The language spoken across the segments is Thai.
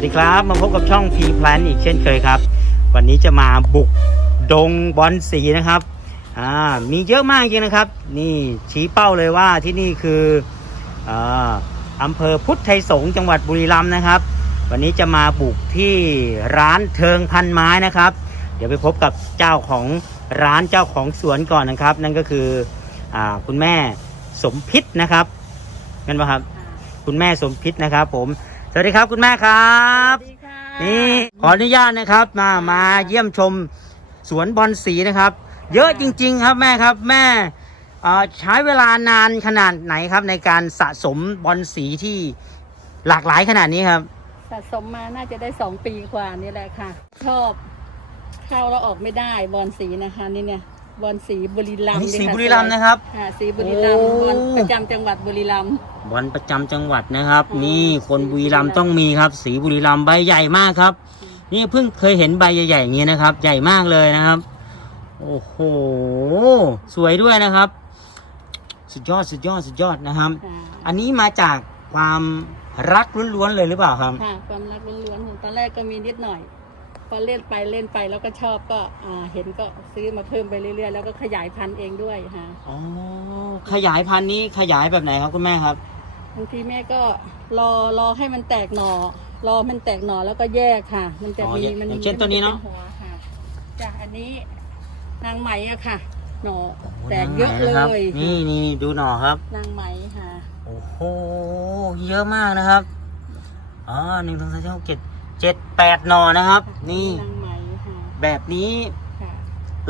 วัสดีครับ มาพบกับช่อง P Plan อีกเช่นเคยครับ วันนี้จะมาบุกดงบอลสีนะครับอ่ามีเยอะมากจริงนะครับ นี่ชี้เป้าเลยว่าที่นี่คืออาอำเภอพุทธไทยสงจังหวัดบุรีรัมย์นะครับ วันนี้จะมาบุกที่ร้านเทิงพันไม้นะครับ เดี๋ยวไปพบกับเจ้าของร้านเจ้าของสวนก่อนนะครับ นั่นก็คืออาคุณแม่สมพิษนะครับกันปะครับ คุณแม่สมพิษนะครับ ผม สวัสดีครับคุณแม่ครับ สวัสดีค่ะ นี่ขออนุญาตนะครับมามาเยี่ยมชมสวนบอลสีนะครับ เยอะจริง ๆ ครับแม่ครับแม่เอ่อใช้เวลานานขนาดไหนครับ ในการสะสมบอลสีที่หลากหลายขนาดนี้ครับ สะสมมาน่าจะได้สองปีกว่านี่แหละค่ะ ชอบ เข้าแล้วออกไม่ได้บอลสีนะคะ นี่เนี่ย บอลสีบุรีรัมย์นี่นี่สีค่ะบุรีรัมย์นะครับค่ะสีบุรีรัมย์โอ้บอลประจำจังหวัดบุรีรัมย์บอลประจำจังหวัดนะครับอืมนี่คนบุรีรัมย์ต้องมีครับ สีบุรีรัมย์ใบใหญ่มากครับ นี่เพิ่งเคยเห็นใบใหญ่ๆอย่างนี้นะครับ ใหญ่มากเลยนะครับ โอ้โหสวยด้วยนะครับ สุดยอดสุดยอดสุดยอดนะครับ ค่ะอันนี้มาจากความรักล้วนๆเลยหรือเปล่าครับ ค่ะความรักล้วนๆของตอนแรกก็มีนิดหน่อย พอเล่นไปเล่นไปแล้วก็ชอบก็อ่าเห็นก็ซื้อมาเพิ่มไปเรื่อยๆ แล้วก็ขยายพันธุ์เองด้วยค่ะอ๋อขยายพันธุ์นี้ขยายแบบไหนครับคุณแม่ครับบางทีแม่ก็รอรอให้มันแตกหน่อรอมันแตกหน่อแล้วก็แยกค่ะ มันจะอ๋อมีอย่างมันอย่างเช่นตัวนี้เนอะมัจป็หัวค่ะจ้ะอันนี้นางไหมอะค่ะ หน่อแตกเยอะโโหเลนะครับยนี่นี่ดูหน่อครับ นางไหมค่ะโอ้โหเยอะมากนะครับอ๋อหนึ่งสองสามสี่ห้าหกเจ็ด เจ็ดแปดหน่อนะครับ นี่ นางไหมค่ะแบบนี้ค่ะ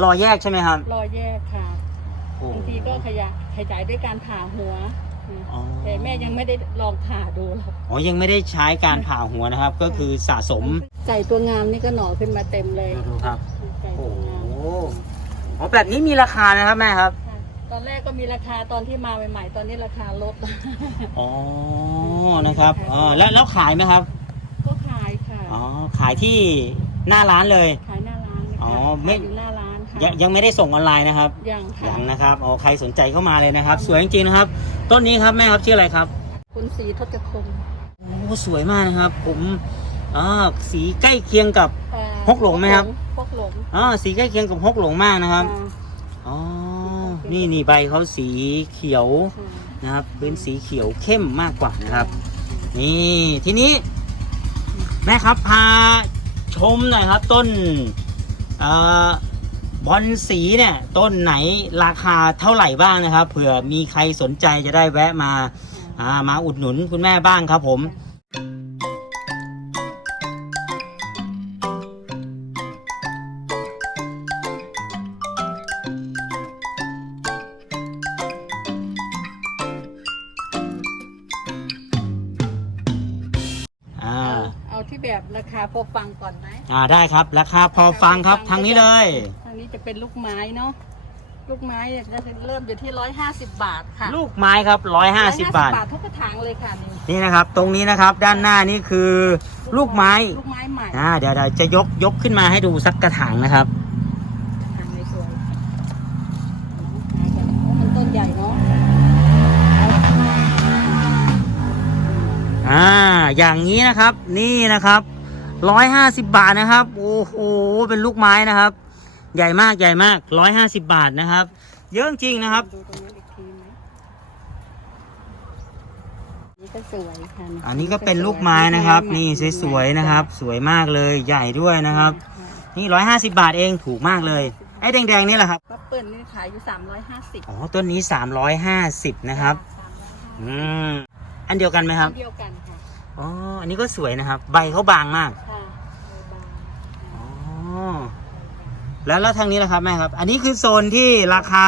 รอแยกใช่ไหมครับรอแยกค่ะโอ้โหบางทีก็ขยายขยายด้วยการผ่าหัวอ๋อแต่แม่ยังไม่ได้ลองผ่าดูหรอกอ๋อยังไม่ได้ใช้การผ่าหัวนะครับ ก็คือสะสมไก่ตัวงามนี่ก็หน่อขึ้นมาเต็มเลยดูดูครับ ไก่โอ้ตัวโหงามอ๋อแบบนี้มีราคานะครับแม่ครับ ค่ะตอนแรกก็มีราคาตอนที่มาใหม่ ๆ ตอนนี้ราคาลด อ๋อ นะครับอ๋อแล้วแล้วขายไหมครับก็ขายค่ะ อ๋อขายที่หน้าร้านเลย ขายหน้าร้านนะคะอ๋อไม่ ขายอยู่หน้าร้านค่ะยังยังไม่ได้ส่งออนไลน์นะครับยังค่ะยังนะครับอ๋อใครสนใจเข้ามาเลยนะครับ สวยจริงๆนะครับ ต้นนี้ครับแม่ครับชื่ออะไรครับ คุณสีทศคมโอ้สวยมากนะครับ ผมอ่าสีใกล้เคียงกับ เอ่อฮกหลงไหมครับฮกหลงอ่าสีใกล้เคียงกับฮกหลงมากนะครับอ่าอ๋อนี่นี่ใบเขาสีเขียว ค่ะนะครับพื้นสีเขียวเข้มมากกว่านะครับ นี่ทีนี้แม่ครับพาชมหน่อยครับต้นออบอลสีเนี่ยต้นไหนราคาเท่าไหร่บ้างนะครับเผื่อมีใครสนใจจะได้แวะมามาอุดหนุนคุณแม่บ้างครับผม ฟังก่อนไหมอ่าได้ครับ ราคาพอฟังครับทางนี้เลย ทางนี้จะเป็นลูกไม้เนาะลูกไม้เนี่ยจะเริ่มอยู่ที่ร้อยห้าสิบบาทค่ะลูกไม้ครับร้อยห้าสิบบาททุกกระถางเลยค่ะนี่นี่นะครับ ตรงนี้นะครับด้านหน้านี่คือลูกไม้ลูกไม้ใหม่อ่าเดี๋ยวเดี๋ยวจะยกยกขึ้นมาให้ดูสักกระถางนะครับทางในสวยเพราะมันต้นใหญ่เนาะอ่าอย่างนี้นะครับนี่นะครับ ร้อยห้าสิบบาทนะครับ โอ้โห เป็นลูกไม้นะครับ ใหญ่มากใหญ่มากร้อยห้าสิบบาทนะครับ เยอะจริงๆนะครับ ดูตรงนี้นอีกทีไหมนี่ก็สวยค่ะอันนี้ก็เป็นลูกไม้นะครับ นี่สวยๆนะครับ สวยมากเลยใหญ่ด้วยนะครับ นี่ร้อยห้าสิบาทเองถูกมากเลย ไอ้แดงๆนี่แหละครับก็เปิลนี่ขายอยู่สามร้อยห้าสิบอ๋อต้นนี้สามร้อยห้าสิบนะครับ อืมอันเดียวกันไหมครับ เดียวกันค่ะอ๋ออันนี้ก็สวยนะครับ ใบเขาบางมากค่ะบาง อ๋อ แล้วแล้วทางนี้ล่ะครับแม่ครับ อันนี้คือโซนที่ราคา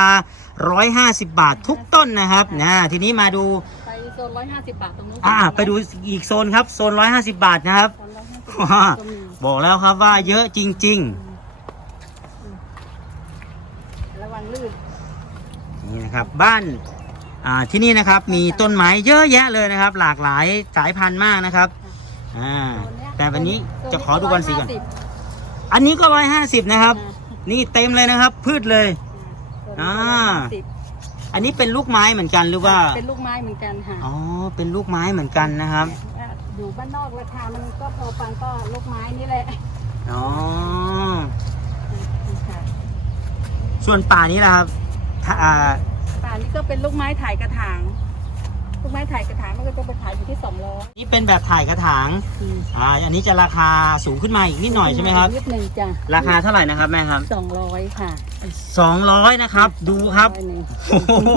150 บาททุกต้นนะครับนะทีนี้มาดูไปโซนร้อยห้าสิบบาทตรงนู้นอ่าไปดูอีกโซนครับโซน 150 บาทนะครับโซนร้อยห้าสิบว้าก็มีบอกแล้วครับว่าเยอะจริง ระวังลื่นๆ นี่นะครับบ้านอ่าที่นี่นะครับมีต้นไม้เยอะแยะเลยนะครับ หลากหลายสายพันธุ์มากนะครับอ่าแต่วันนี้จะขอดูบอลสีก่อนอันนี้ก็ 150นะครับ นี่เต็มเลยนะครับ พืชเลย อ่าอันนี้เป็นลูกไม้เหมือนกันหรือว่า เป็นลูกไม้เหมือนกันค่ะอ๋อ เป็นลูกไม้เหมือนกันนะครับดอยู่บ้านนอกราคามันก็พอฟังก็ลูกไม้นี่แหละอ๋อค่ะส่วนป่านี้ล่ะครับถ้าอ่าป่านี่ก็เป็นลูกไม้ถ่ายกระถาง ลูกไม้ถ่ายกระถางมันก็จะไปขายอยู่ที่สองร้อยนี่เป็นแบบถ่ายกระถางอ่าอันนี้จะราคาสูงขึ้นมาอีกนิดหน่อยใช่ไหมครับ นิดหนึ่งจ้ะราคาเท่าไหร่นะครับแม่ครับสองร้อยค่ะ200นะครับ ดูครับอยหนึ่งโอ้โห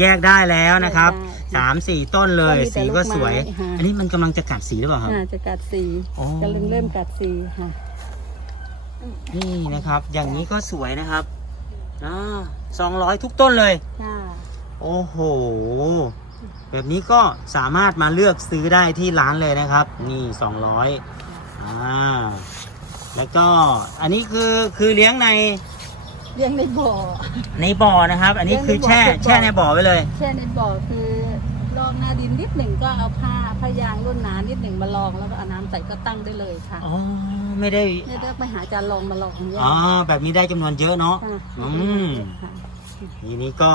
แยกได้แล้วนะครับแยกได้สามสี่ต้นเลยก็มีแต่สีก็สวยลูกไม้ค่ะอันนี้มันกำลังจะกัดสีหรือเปล่าครับอ่าจะกัดสีอ๋อจะเริ่มเริ่มกัดสีค่ะ นี่นะครับ อย่างนี้ก็สวยนะครับอ่าสองร้อยทุกต้นเลยค่ะโอ้โห แบบนี้ก็สามารถมาเลือกซื้อได้ที่ร้านเลยนะครับ นี่สองร้อยอ่าแล้วก็อันนี้คือคือเลี้ยงในเลี้ยงในบ่อ ในบ่อนะครับ อันนี้คือแช่เลี้ยงในบ่อแช่ในบ่อไว้เลย แช่ในบ่อคือลองหน้าดินนิดหนึ่งก็เอาผ้าผ้ายางรุ่นหนานิดหนึ่งมาลองแล้วก็เอาน้ำใส่ก็ตั้งได้เลยค่ะอ๋อไม่ได้เนี่ยเลือกไปหาจานลองมาลองเนี่ยอ๋อแบบนี้ได้จำนวนเยอะเนาะค่ะอืมค่ะทีนี้ก็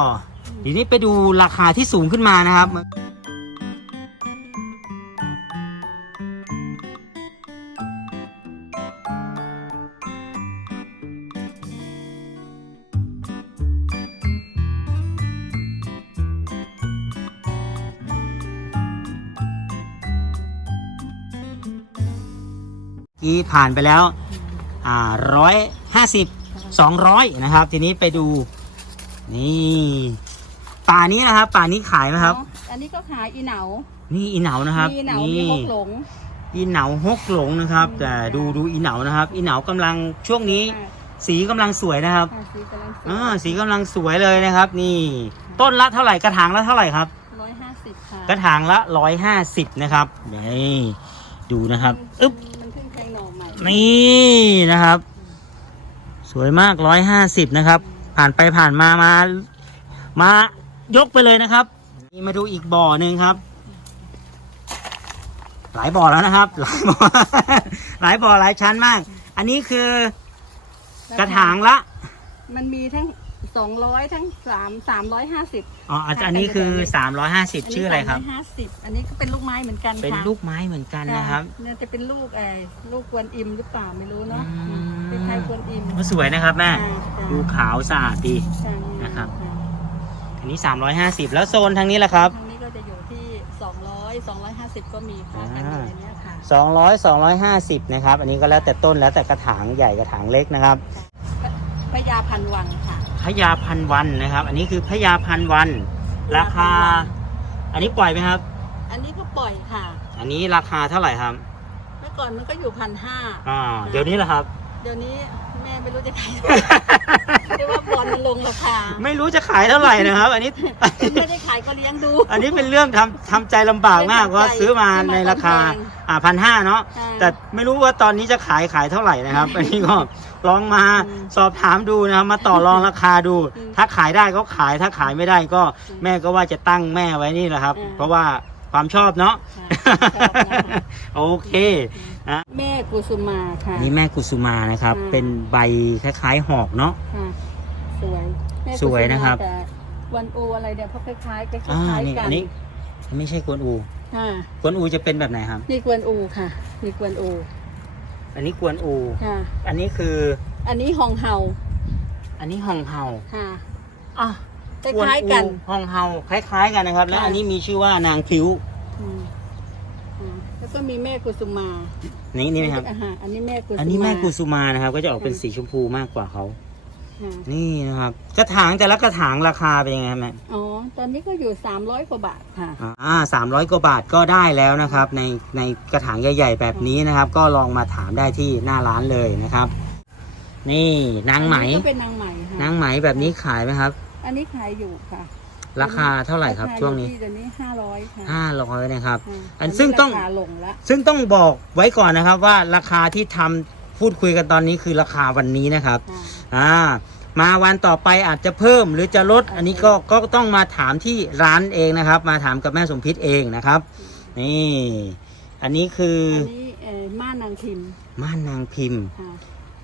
ทีนี้ไปดูราคาที่สูงขึ้นมานะครับ ที่ผ่านไปแล้วร้อยห้าสิบสองร้อยนะครับ ทีนี้ไปดูนี่ ป่านี้นะครับ ป่านี้ขายไหมครับอ๋ออันนี้ก็ขายอีเหนา นี่อีเหนานะครับ มีเหนานี่มีฮกหลง อีเหนาฮกหลงนะครับแต่ดูดูอีเหนานะครับ อีเหนากำลังช่วงนี้ สีกำลังสวยนะครับค่ะสีกำลังสวยอ่าสีกำลังสวยเลยนะครับ นี่ ต้นละเท่าไหร่กระถางละเท่าไหร่ครับ ร้อยห้าสิบค่ะกระถางละร้อยห้าสิบนะครับนี่ดูนะครับอึ๊บ มันขึ้นแพงหน่อใหม่นี่นะครับ สวยมากร้อยห้าสิบนะครับ ผ่านไปผ่านมามา มา ยกไปเลยนะครับนี่มาดูอีกบ่อหนึ่งครับ หลายบ่อแล้วนะครับ หลายบ่อ หลายบ่อหลายชั้นมาก อันนี้คือกระถางละ มันมีทั้งสองร้อยทั้งสามสามร้อยห้าสิบ อ๋ออันอันนี้คือสามร้อยห้าสิบชื่ออะไรครับ ห้าสิบอันนี้ก็เป็นลูกไม้เหมือนกันค่ะเป็นลูกไม้เหมือนกันนะครับ เนี่ยจะเป็นลูกไอ้ลูกกวนอิมหรือเปล่าไม่รู้เนาะอืมคล้ายๆกวนอิมก็สวยนะครับแม่ค่ะค่ะดูขาวสะอาดดีค่ะนะครับ อันนี้สามร้อยห้าสิบแล้วโซนทางนี้แหละครับ ทางนี้ก็จะอยู่ที่สองร้อยสองร้อยห้าสิบก็มีค่ะกันอยู่ในเนี้ยค่ะสองร้อยสองร้อยห้าสิบนะครับ อันนี้ก็แล้วแต่ต้นแล้วแต่กระถางใหญ่กระถางเล็กนะครับพญาพันวังค่ะ พญาพันวันนะครับ อันนี้คือพญาพันวัน ราคา อันนี้ปล่อยไหมครับ อันนี้ก็ปล่อยค่ะ อันนี้ราคาเท่าไหร่ครับ เมื่อก่อนมันก็อยู่พันห้าอ่าเดี๋ยวนี้แหละครับ เดี๋ยวนี้ แม่ไม่รู้จะขายเรียกว่าบอลมันลงราคาไม่รู้จะขายเท่าไหร่นะครับ อันนี้ ไม่ได้ขายก็เลี้ยงดู อันนี้เป็นเรื่องทำทำใจลำบากมากว่าซื้อมาในราคาอ่าพันห้าเนาะใช่ แต่ไม่รู้ว่าตอนนี้จะขายขายเท่าไหร่นะครับ อันนี้ก็ลองมาอืมสอบถามดูนะครับมาต่อรองราคาดูอืมถ้าขายได้ก็ขายถ้าขายไม่ได้ก็แม่ก็ว่าจะตั้งแม่ไว้นี่แหละครับอืมเพราะว่า ความชอบเนาะค่ะชอบนะคะโอเคนะแม่กุสุมาค่ะนี่แม่กุสุมานะครับอืมเป็นใบคล้ายๆหอกเนาะ ค่ะสวยแม่กุสวยนะครับ แต่วันโออะไรเนี่ยเพราะคล้ายๆคล้อ่าายนี่ๆกัอันนนี้ไม่ใช่กวนอูค่ะกวนอูจะเป็นแบบไหนครับ นี่กวนอูค่ะนี่กวนอูอันนี้กวนอู ค่ะ อันนี้คือ อันนี้ฮองเฮาอันนี้ฮองเฮาค่ะ อะ คล้ายๆกัน ฮองเฮาคล้ายๆ กันนะครับ และค่ะอันนี้มีชื่อว่านางพริ้วอืมอ่าแล้วก็มีแม่กุสุมานี่นี่นะครับ อ่าฮะอันนี้แม่กุสุมาอันนี้แม่กุสุมานะครับ ก็จะออกเป็นสีชมพูมากกว่าเขาค่ะนี่นะครับ กระถางแต่ละกระถางราคาเป็นยังไงครับแม่ อ๋อ ตอนนี้ก็อยู่300กว่าบาทค่ะ อ่าสามร้อยกว่าบาทก็ได้แล้วนะครับ ในในกระถางใหญ่ ๆ แบบนี้นะครับ ก็ลองมาถามได้ที่หน้าร้านเลยนะครับ นี่นางไหม อัก็เป็นนางไหมค่ะนางไหมแบบนี้ขายไหมครับ อันนี้ขายอยู่ค่ะ ราคาเท่าไหร่ครับาาช่วงนี้อยู่ที่เดี๋ยวนี้500ค่ะห้าร้อยนะครับค่ะอันซึ่งต้อง ราคาลงละซึ่งต้องบอกไว้ก่อนนะครับว่าราคาที่ทำพูดคุยกันตอนนี้คือราคาวันนี้นะครับค่ะอ่ามาวันต่อไปอาจจะเพิ่มหรือจะลด อันนี้ก็ก็ต้องมาถามที่ร้านเองนะครับ มาถามกับแม่สมพิษเองนะครับ นี่ อันนี้คืออันนี้เอ่อม่านนางพิมพ์ม่านนางพิมพ์ ค่ะ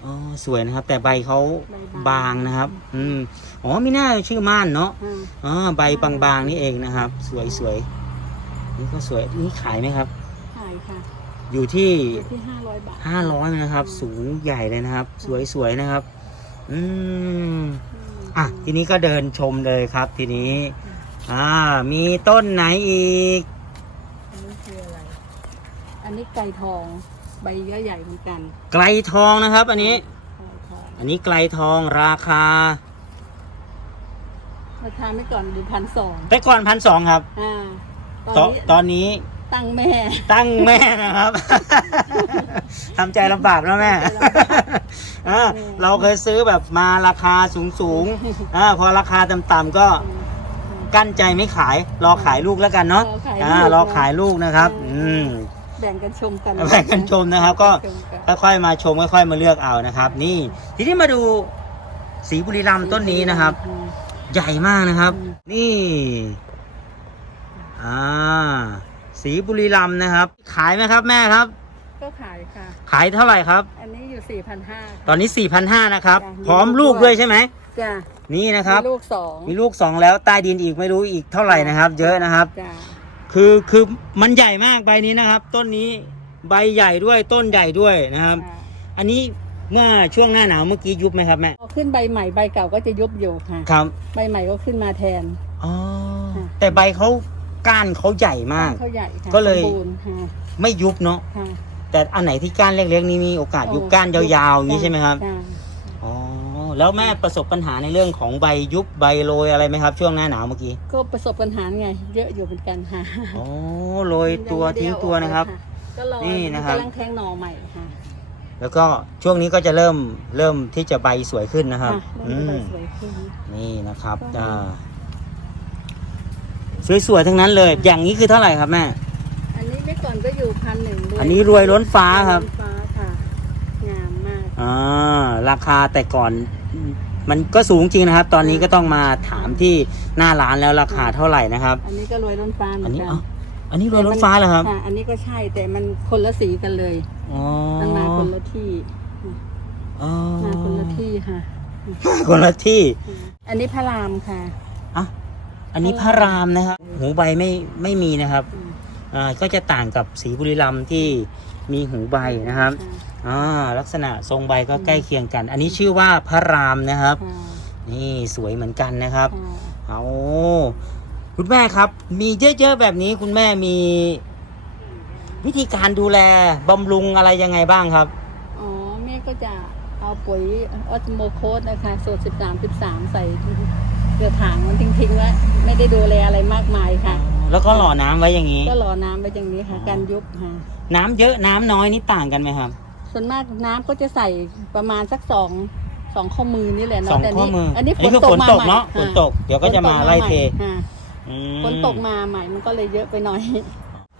อ๋อสวยนะครับ แต่ใบเขาใบบาางงนะครับ อืมอ๋อไม่น่าชื่อม่านเนาะค่ะอ๋อใบบางๆนี่เองนะครับ สวยสวยนี่ก็สวยนี่ขายไหมครับ ขายค่ะอยู่ที่อยู่ที่ห้าร้อยบาทห้าร้อยนะครับ สูงใหญ่เลยนะครับ สวยๆนะครับ อืมอะทีนี้ก็เดินชมเลยครับ ทีนี้ อ่า มีต้นไหนอีก อันนี้คืออะไร อันนี้ไก่ทอง ใบเยอะใหญ่เหมือนกันไกลทองนะครับ อันนี้ไก่ทองอันนี้ไกลทองราคา ราคาไม่ก่อนอยู่พันสองแต่ก่อนพันสองครับอ่าตตออนนนี้ตอนนี้ตั้งแม่ ตั้งแม่นะครับทำใจลำบากแล้วแม่ทำใจลำบากอ่าเราเคยซื้อแบบมาราคาสูงสูงๆอ่าพอราคาต่ำๆก็กั้นใจไม่ขาย รอขายลูกแล้วกันเนาะรอขายลูกอ่ารอขายลูกนะครับ อืม แบ่งกันชมกันแบ่งกันชมนะครับ ก็ชมกันค่อยๆมาชมค่อย ๆ มาเลือกเอานะครับ นี่ทีนี้มาดูสีบุรีรัมย์ต้นนี้นะครับอืมใหญ่มากนะครับอืมนี่อ่าสีบุรีรัมย์นะครับ ขายไหมครับแม่ครับ ก็ขายค่ะ ขายเท่าไหร่ครับ อันนี้อยู่สี่พันห้าตอนนี้4,500นะครับจ้ะพร้อมลูกด้วยใช่ไหมจ้ะนี่นะครับ มีลูกสองมีลูกสองแล้วใต้ดินอีกไม่รู้อีกเท่าไหร่นะครับ เยอะนะครับจ้ะ คือคือมันใหญ่มากใบนี้นะครับ ต้นนี้ใบใหญ่ด้วยต้นใหญ่ด้วยนะครับจ้ะอันนี้เมื่อช่วงหน้าหนาวเมื่อกี้ยุบไหมครับแม่พอขึ้นใบใหม่ใบเก่าก็จะยุบอยู่ค่ะ ครับ ใบใหม่ก็ขึ้นมาแทนอ๋อค่ะแต่ใบเขาก้านเขาใหญ่มาก เขาใหญ่ค่ะก็เลยสมบูรณ์ค่ะไม่ยุบเนาะค่ะแต่อันไหนที่ก้านเล็กๆนี่มีโอกาสยุบก้านยาวๆอย่างนี้ใช่ไหมครับ จ้ะอ๋อ แล้วแม่ประสบปัญหาในเรื่องของใบยุบใบโรยอะไรไหมครับ ช่วงหน้าหนาวเมื่อกี้ก็ประสบปัญหาไง เยอะอยู่เหมือนกันค่ะอ๋อโรยตัวทิ้งตัวนะครับ ก็รอนี่นะครับกำลังแทงหน่อใหม่ค่ะ แล้วก็ช่วงนี้ก็จะเริ่มเริ่มที่จะใบสวยขึ้นนะครับค่ะอืเริ่มมจะใบสวยขึ้นนี่นะครับก็อ่าสวยๆทั้งนั้นเลย อย่างนี้คือเท่าไหร่ครับแม่ อันนี้เมื่อก่อนก็อยู่พันหนึ่งด้วยอันนี้รวยล้นฟ้าครับวยล้นฟ้าค่ะ งามมาก อ่า ราคาแต่ก่อน มันก็สูงจริงนะครับ ตอนนี้ก็ต้องมาถามที่หน้าร้านแล้วราคาเท่าไหร่นะครับ อันนี้ก็รวยล้นฟ้าเหมือัอนนนี้กันเอ้าอันนี้รวยล้นฟ้าเหรอครับ ค่ะอันนี้ก็ใช่แต่มันคนละสีกันเลยอ๋อมันมาคนละที่อ๋อมาคนละที่ค่ะ คนละที่ อันนี้พระรามค่ะ อะ อันนี้พระรามนะครับ หูใบไม่ไม่มีนะครับ อืม อ่า ก็จะต่างกับสีบุรีรัมย์ที่ มีหูใบนะครับอ่าลักษณะทรงใบก็ใกล้เคียงกัน อันนี้ชื่อว่าพระรามนะครับค่ะนี่สวยเหมือนกันนะครับค่ะเอาคุณแม่ครับ มีเยอะๆแบบนี้คุณแม่มีวิธีการดูแลบำรุงอะไรยังไงบ้างครับ อ๋อ แม่ก็จะเอาปุ๋ยออสโมโคสนะคะสูตร13 13 ใส่เกลือถังมันทิ้งๆไว้ไม่ได้ดูแลอะไรมากมายค่ะ แล้วก็หล่อน้ำไว้อย่างนี้ ก็รอน้ำไปอย่างนี้ค่ะ การยุบค่ะน้ำเยอะน้ำน้อยนี่ต่างกันไหมครับ ส่วนมากน้ำก็จะใส่ประมาณสักสองสองข้อมือนี่แหละสอเนาะงแต่ข้อมืออัอันนี้คือฝนตกเนาะใหฝม่นตก เดี๋ยวก็จะมาไล่เทค่ะอืมฝนตกมาใหม่มันก็เลยเยอะไปหน่อย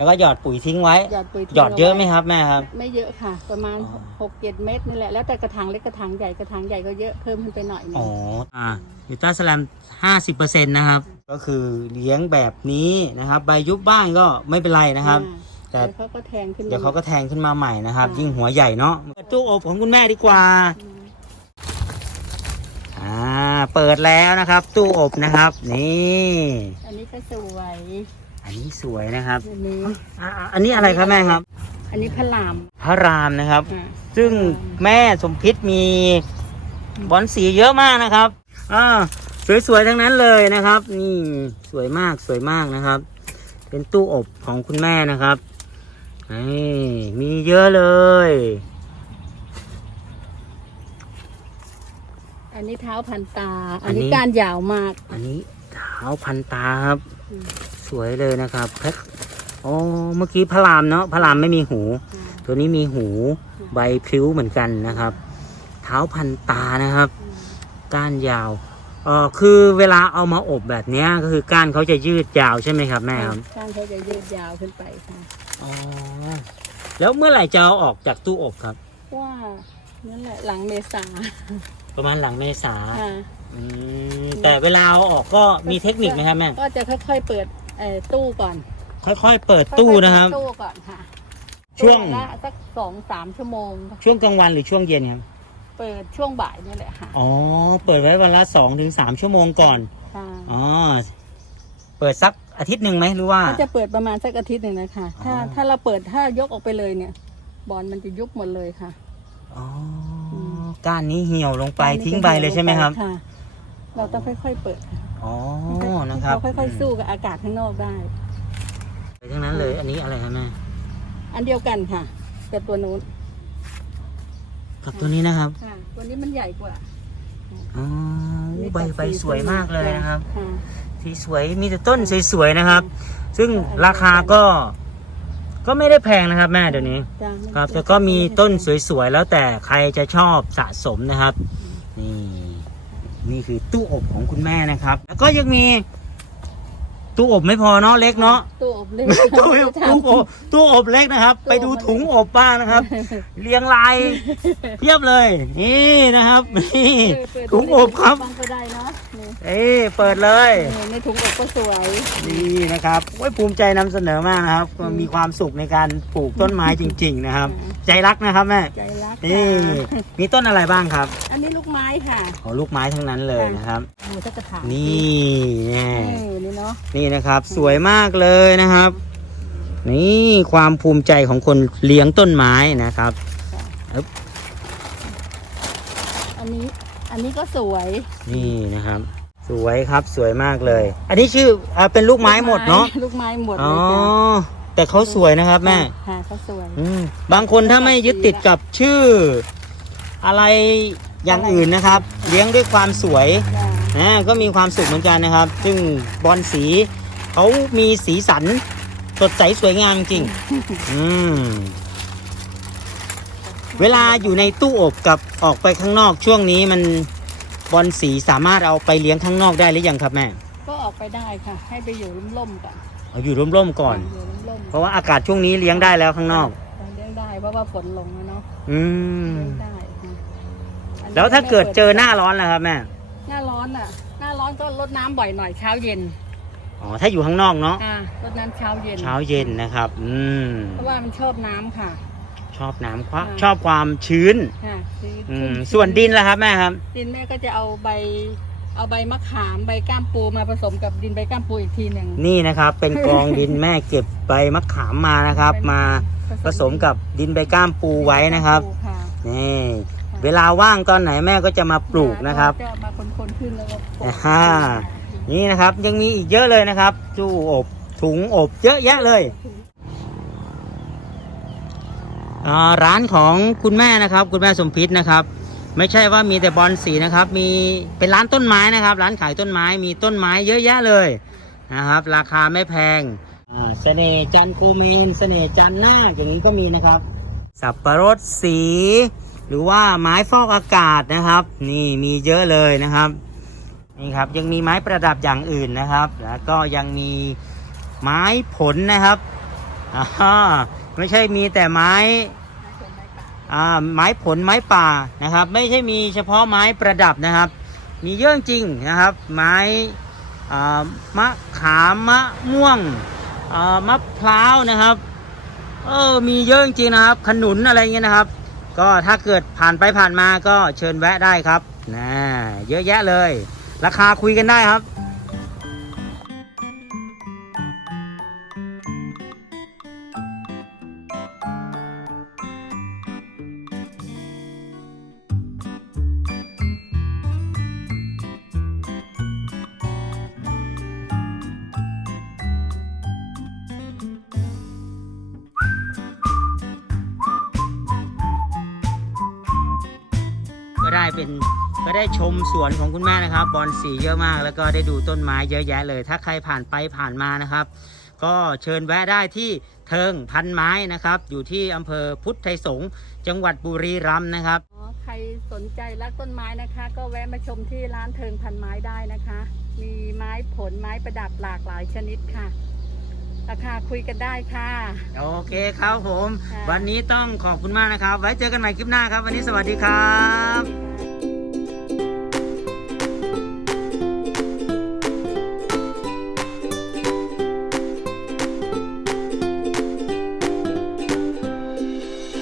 แล้วก็หยอดปุ๋ยทิ้งไว้ หยอดปุ๋ยทิ้งหยอดเยอะไหมาว้ครับแม่ครับ ไม่เยอะค่ะ ประมาณอ๋อ หกเจ็ดเม็ดนี่แหละ แล้วแต่กระถางเล็กกระถางใหญ่กระถางใหญ่ก็เยอะเพิ่มขึ้นไปหน่อยนึงอ๋ออ่ายูต้าสแลมห้าสิบเปอร์เซ็นต์นะครับ ก็คือเลี้ยงแบบนี้นะครับ ใบยุบบ้างก็ไม่เป็นไรนะครับ แต่ แต่เขาก็แทงขึ้นม เดี๋ยวเขาก็แทงขึ้นมาใหม่นะครับ ค่ะ ยิ่งหัวใหญ่เนาะเปิดตู้อบของคุณแม่ดีกว่า อืมอ่า เปิดแล้วนะครับ ตู้อบนะครับ นี่ อันนี้ก็สวย อันนี้สวยนะครับอันนี้ อ่าอันนี้อะไรครับแม่ครับ อันนี้พระรามพระรามนะครับค่ะซึ่งแม่สมพิษมีบอลสีเยอะมากนะครับอ่าสวยๆทั้งนั้นเลยนะครับ นี่สวยมากสวยมากนะครับ เป็นตู้อบของคุณแม่นะครับนี่มีเยอะเลย อันนี้เท้าพันตา อัอันนนี้นี้ก้านยาวมาก อันนี้เท้าพันตาครับ อืม สวยเลยนะครับแพ็คอ๋อเมื่อกี้พระรามเนาะพระรามไม่มีหู ตัวนี้มีหูใบพลิ้วเหมือนกันนะครับ เท้าพันตานะครับอืมก้านยาวเออคือเวลาเอามาอบแบบเนี้ยก็คือก้านเขาจะยืดยาวใช่ไหมครับแม่ครับก้านเขาจะยืดยาวขึ้นไปค่ะอ๋อแล้วเมื่อไหร่จะเอาออกจากตู้อบครับ ว่านั่นแหละหลังเมษาประมาณหลังเมษาค่ะอืมแต่เวลาเอาออกก็มีเทคนิคไหมครับแม่ก็จะค่อยๆเปิด เอ่อตู้ก่อนค่อยๆ เปิดตู้นะครับ อยๆเปิดตู้ก่อนค่ะช่วง ตู้ละสักสองสามชั่วโมง ช่วงกลางวันหรือช่วงเย็นครับ เปิดช่วงบ่ายนี่แหละค่ะอ๋อ เปิดไว้วันละสองถึงสามชั่วโมงก่อน ค่ะอ๋อ เปิดสักอาทิตย์หนึ่งไหมหรือว่า ก็จะเปิดประมาณสักอาทิตย์หนึ่งนะคะ ถ้าอ๋อ ถ้าเราเปิดถ้ายกออกไปเลยเนี่ย บอลมันจะยุบหมดเลยค่ะอ๋ออมก้านนี้เหี่ยวลงไปทิ้งใบเลยใช่ไหมครับ ค่ะ เราต้องค่อยๆเปิดค่ะ อ๋อนะครับเราค่อยๆสู้กับอากาศข้างนอกได้ไปทั้งนั้นเลยอันนี้อะไรครับแม่อันเดียวกันค่ะกับตัวนู้นกับตัวนี้นะครับค่ะตัวนี้มันใหญ่กว่าอ๋อใบใบสวยมากเลยนะครับค่ะสีสวยมีแต่ต้นสวยๆนะครับ ซึ่งราคาก็ก็ไม่ได้แพงนะครับ แม่เดี๋ยวนี้จ้ะไม่ครับแต่ก็มีต้นสวยๆแล้วแต่ใครจะชอบสะสมนะครับนี่ นี่คือตู้อบของคุณแม่นะครับ แล้วก็ยังมี ตู้อบไม่พอเนาะเล็กเนาะตู้อบเล็กตู้อบตู้อบตู้อบเล็กนะครับ ไปดูถุงอบบ้างนะครับ เรียงรายเทียบเลย นี่นะครับนี่เปิดถุงอบครับฟังก็ได้เนาะนี่เอ้ยเปิดเลยนี่ในถุงอบก็สวยนี่นะครับโอ้ยภูมิใจนำเสนอมากนะครับก็มีความสุขในการปลูกต้นไม้จริง ๆ นะครับอืมใจรักนะครับแม่ใจรักนี่ค่ะมีต้นอะไรบ้างครับ อันนี้ลูกไม้ค่ะโอ้ลูกไม้ทั้งนั้นเลยนะครับดูสักกระถางนี่แน่เออนี่เนาะนี่นะครับ สวยมากเลยนะครับ นี่ความภูมิใจของคนเลี้ยงต้นไม้นะครับ อันนี้อันนี้ก็สวยนี่นะครับ สวยครับสวยมากเลย อันนี้ชื่ออ่าเป็นลูกไม้หมดเนาะลูกไม้หมดอ๋เลอยจ้ะแต่เขาสวยนะครับแม่ ค่ะเขาสวย อืมบางคนถ้าไม่ยึดติดกับชื่อ อะไรอย่างอื่นนะครับ เลี้ยงด้วยความสวย จ้ะ นะก็มีความสุขเหมือนกันนะครับ ซึ่งบอลสี เขามีสีสัน สดใสสวยงามจริง อืม เวลาอยู่ในตู้อบกับออกไปข้างนอกช่วงนี้มันบอลสีสามารถเอาไปเลี้ยงข้างนอกได้หรือยังครับแม่ ก็ออกไปได้ค่ะ ให้ไปอยู่ร่มๆก่อนเอาอยู่ร่มๆก่อน อยู่ร่มเพราะว่าอากาศช่วงนี้เลี้ยงได้แล้วข้างนอกๆเลี้ยงได้เพราะว่าฝนลงแล้วเนาะอืม เลี้ยงได้ค่ะอันนี้แล้วถ้าเกิดเจอหน้าร้อนล่ะครับแม่ หน้าร้อนอะ หน้าร้อนก็รดน้ำบ่อยหน่อยเช้าเย็น อ๋อถ้าอยู่ข้างนอกเนาะอ่ารดน้ำเช้าเย็น เช้าเย็นนะครับ อืมเพราะว่ามันชอบน้ำค่ะ ชอบน้ำควะอ่า ชอบความชื้น ค่ะคืออืชุ่มชื้ส่วนดินล่ะครับแม่ครับ ดินแม่ก็จะเอาใบ เอาใบมะขามใบก้ามปูมาผสมกับดินใบก้ามปูอีกทีหนึ่งนี่นะครับ เป็นกองดินแม่เก็บใบมะขามมานะครับ มาผสมกับดินใบก้ามปูไว้นะครับค่ะนี่เวลาว่างตอนไหนแม่ก็จะมาปลูกนะครับ ก็มาคนๆขึ้นแล้วก็ปลูกอ่า นี่นะครับยังมีอีกเยอะเลยนะครับตู้อบถุงอบเยอะแยะเลยร้านของคุณแม่นะครับ คุณแม่สมพิษนะครับ ไม่ใช่ว่ามีแต่บอลสีนะครับ มีเป็นร้านต้นไม้นะครับ ร้านขายต้นไม้มีต้นไม้เยอะแยะเลยนะครับ ราคาไม่แพงเสน่ห์จันโกเมนเสน่ห์จันทร์นาอย่างนี้ก็มีนะครับ สับประรดสี หรือว่าไม้ฟอกอากาศนะครับ นี่มีเยอะเลยนะครับ นี่ครับยังมีไม้ประดับอย่างอื่นนะครับ แล้วก็ยังมีไม้ผลนะครับอ่าไม่ใช่มีแต่ไม้อ่าไม้ผลไม้ป่านะครับ ไม่ใช่มีเฉพาะไม้ประดับนะครับ มีเยอะจริงนะครับ ไม้อ่ามะขามมะม่วงอ่ามะพร้าวนะครับเออมีเยอะจริงๆนะครับ ขนุนอะไรเงี้ยนะครับ ก็ถ้าเกิดผ่านไปผ่านมาก็เชิญแวะได้ครับนะเยอะแยะเลย ราคาคุยกันได้ครับ วนของคุณแม่นะครับ บอลสีเยอะมาก แล้วก็ได้ดูต้นไม้เยอะแยะเลย ถ้าใครผ่านไปผ่านมานะครับ ก็เชิญแวะได้ที่เทิงพันไม้นะครับ อยู่ที่อำเภอพุทธไทยสงฆ์จังหวัดบุรีรัมย์นะครับ อ๋อใครสนใจรักต้นไม้นะคะ ก็แวะมาชมที่ร้านเทิงพันไม้ได้นะคะ มีไม้ผลไม้ประดับหลากหลายชนิดค่ะ ราคาคุยกันได้ค่ะ โอเคครับผม ค่ะ วันนี้ต้องขอบคุณมากนะครับ ไว้เจอกันใหม่คลิปหน้าครับ วันนี้สวัสดีครับค่ะ